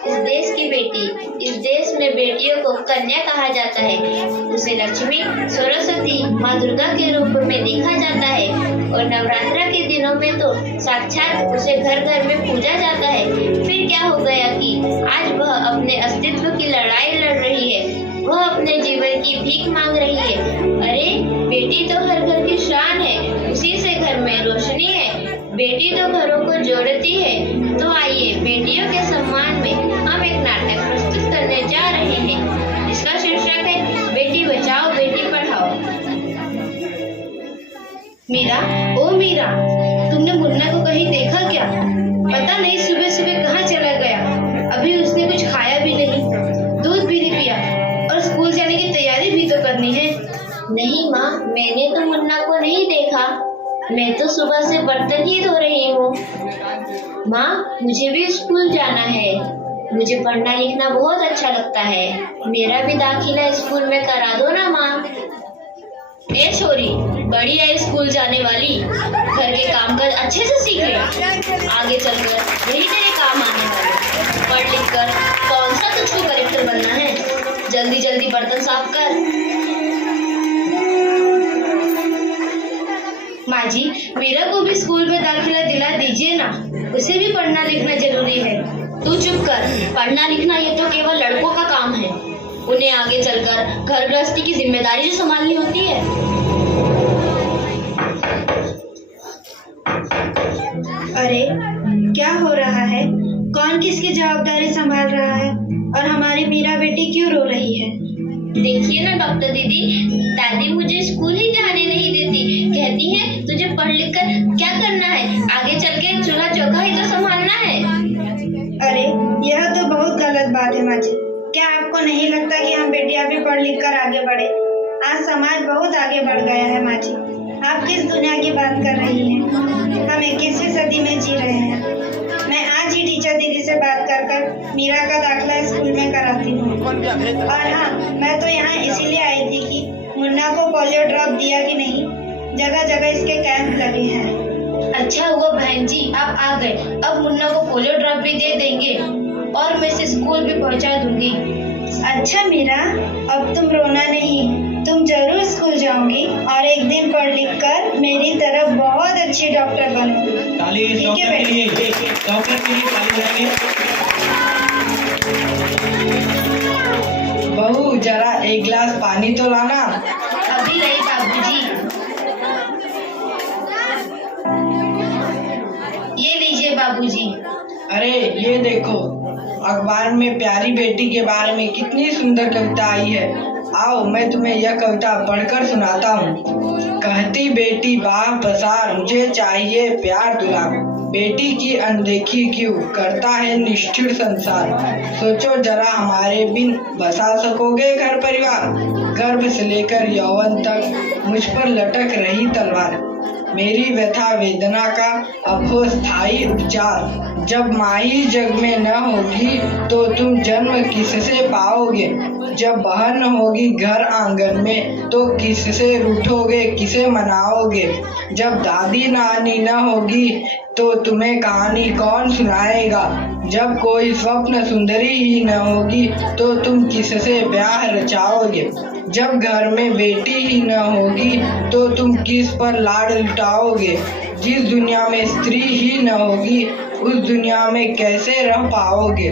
इस देश की बेटी, इस देश में बेटियों को कन्या कहा जाता है। उसे लक्ष्मी, सरस्वती, माँ दुर्गा के रूप में देखा जाता है और नवरात्रा के दिनों में तो साक्षात उसे घर घर में पूजा जाता है। फिर क्या हो गया कि आज वह अपने अस्तित्व की लड़ाई लड़ रही है, वह अपने जीवन की भीख मांग रही है। अरे बेटी तो हर घर की शान है, उसी से घर में रोशनी है। बेटी तो घरों को जोड़ती है। तो आइए बेटियों के सम्मान में हम एक नाटक प्रस्तुत करने जा रहे हैं, जिसका शीर्षक है बेटी बचाओ बेटी पढ़ाओ। मीरा, ओ मीरा, तुमने मुन्ना को कहीं देखा क्या? पता नहीं सुबह सुबह कहाँ चला गया। अभी उसने कुछ खाया भी नहीं, दूध भी नहीं पिया और स्कूल जाने की तैयारी भी तो करनी है। नहीं माँ, मैंने तो मुन्ना को नहीं देखा। मैं तो सुबह से बर्तन ही धो रही हूँ। माँ, मुझे भी स्कूल जाना है। मुझे पढ़ना लिखना बहुत अच्छा लगता है। मेरा भी दाखिला स्कूल में करा दो ना माँ। ए छोरी, बड़ी है स्कूल जाने वाली, घर के काम कर अच्छे से सीख ले। आगे चलकर यही तेरे काम आने वाले। पढ़ लिख कर कौन सा तुझको कलेक्टर बनना है? जल्दी जल्दी बर्तन साफ कर। माँ जी, मीरा को भी स्कूल में दाखिला दिला दीजिए ना, उसे भी पढ़ना लिखना जरूरी है। तू चुप कर, पढ़ना लिखना ये तो केवल लड़कों का काम है। उन्हें आगे चलकर घर गृहस्थी की जिम्मेदारी जो संभालनी होती है। अरे क्या हो रहा है? कौन किसकी जवाबदारी संभाल रहा है? और हमारी मीरा बेटी क्यों रो रही है? देखिए ना डॉक्टर दीदी, दादी मुझे स्कूल ही जाने नहीं देती। कहती है तुझे पढ़ लिख कर क्या करना है, आगे चल के चूल्हा चौका ही तो संभालना है। अरे यह तो बहुत गलत बात है माँ जी। क्या आपको नहीं लगता कि हम बेटियां भी पढ़ लिख कर आगे बढ़े? आज समाज बहुत आगे बढ़ गया है माँ जी। आप किस दुनिया की बात कर रही हैं? हम 21वीं सदी में जी रहे हैं। मैं आज ही टीचर दीदी से बात कर मीरा का दाखिला स्कूल में कराती हूँ। और हाँ, मैं तो यहाँ इसीलिए आई थी कि मुन्ना को पोलियो ड्रॉप दिया कि नहीं। जगह जगह इसके कैंप लगे हैं। अच्छा हुआ बहन जी आप आ गए। अब मुन्ना को पोलियो ड्रॉप भी दे देंगे और मैं इसे स्कूल भी पहुंचा दूंगी। अच्छा मीरा, अब तुम रोना नहीं, तुम जरूर स्कूल जाओगी और एक दिन पढ़ लिख कर मेरी तरफ बहुत अच्छी डॉक्टर बनोगी। ठीक है बेटी? डॉक्टर के लिए ताली बजाइए। बहू, जरा एक गिलास पानी तो लाना। अभी रही बाबूजी। ये लीजिए बाबूजी। अरे ये देखो, अखबार में प्यारी बेटी के बारे में कितनी सुंदर कविता आई है। आओ मैं तुम्हें यह कविता पढ़कर सुनाता हूँ। कहती बेटी बाह पसार, मुझे चाहिए प्यार दुलार। बेटी की अनदेखी क्यों करता है निष्ठुर संसार। सोचो जरा हमारे बिन बसा सकोगे घर परिवार। गर्भ से लेकर यौवन तक मुझ पर लटक रही तलवार। मेरी व्यथा वेदना का अब हो स्थायी उपचार। जब माई जग में न होगी तो तुम जन्म किससे पाओगे। जब बहन होगी घर आंगन में तो किससे रूठोगे, किसे मनाओगे। जब दादी नानी न होगी तो तुम्हें कहानी कौन सुनाएगा। जब कोई स्वप्न सुंदरी ही न होगी तो तुम किससे ब्याह रचाओगे। जब घर में बेटी ही न होगी तो तुम किस पर लाड लुटाओगे। जिस दुनिया में स्त्री ही न होगी उस दुनिया में कैसे रह पाओगे।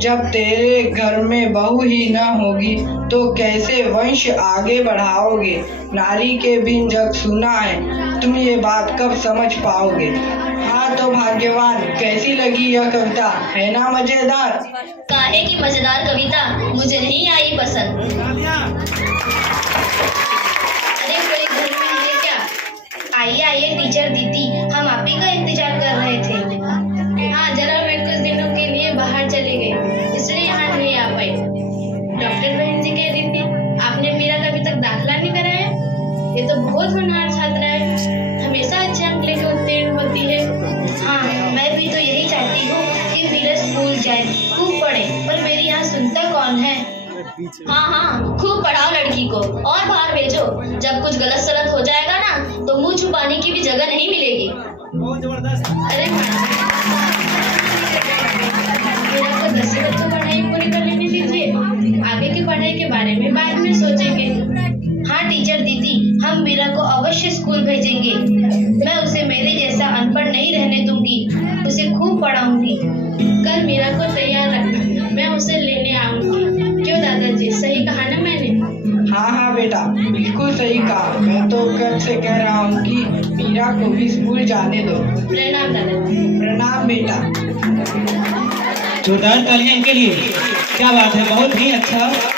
जब तेरे घर में बहू ही न होगी तो कैसे वंश आगे बढ़ाओगे। नारी के बिन जग सुना है, तुम ये बात कब समझ पाओगे। हाँ तो भाग्यवान, कैसी लगी यह कविता, है ना मजेदार? काहे की मजेदार कविता, मुझे नहीं आई पसंद। अरे कोई घर में है क्या? आइए आइए टीचर दीदी, हम आप ही का इंतजार कर रहे थे। हाँ जरा मैं कुछ दिनों के लिए बाहर चली गई, इसलिए यहाँ नहीं आ पाई। डॉक्टर बहन जी कह रही थी आपने मीरा का अभी तक दाखिला नहीं कराया। ये तो बहुत होनहार छात्रा है, हमेशा अच्छे अंक लेकर उत्तीर्ण होती है। हाँ मैं भी तो यही चाहती हूँ कि मीरा स्कूल जाए, खूब पढ़े, पर मेरी यहाँ सुनता कौन है। हाँ हाँ खूब पढ़ाओ लड़की को और बाहर भेजो। जब कुछ गलत सलत हो जाएगा ना तो मुंह छुपाने की भी जगह नहीं मिलेगी। अरे मेरा तो 10 बच्चों बारे में बाद में सोचेंगे। हाँ टीचर दीदी, हम मीरा को अवश्य स्कूल भेजेंगे। मैं उसे मेरे जैसा अनपढ़ नहीं रहने दूंगी, उसे खूब पढ़ाऊंगी। कल मीरा को तैयार रखना, मैं उसे लेने आऊंगी। क्यों दादाजी, सही कहा ना मैंने? हाँ हाँ बेटा, बिल्कुल सही कहा। मैं तो कब से कह रहा हूँ कि मीरा को भी स्कूल जाने दो। प्रणाम दादाजी। प्रणाम बेटा। जोरदार तालियां इनके लिए। क्या बात है, बहुत ही अच्छा।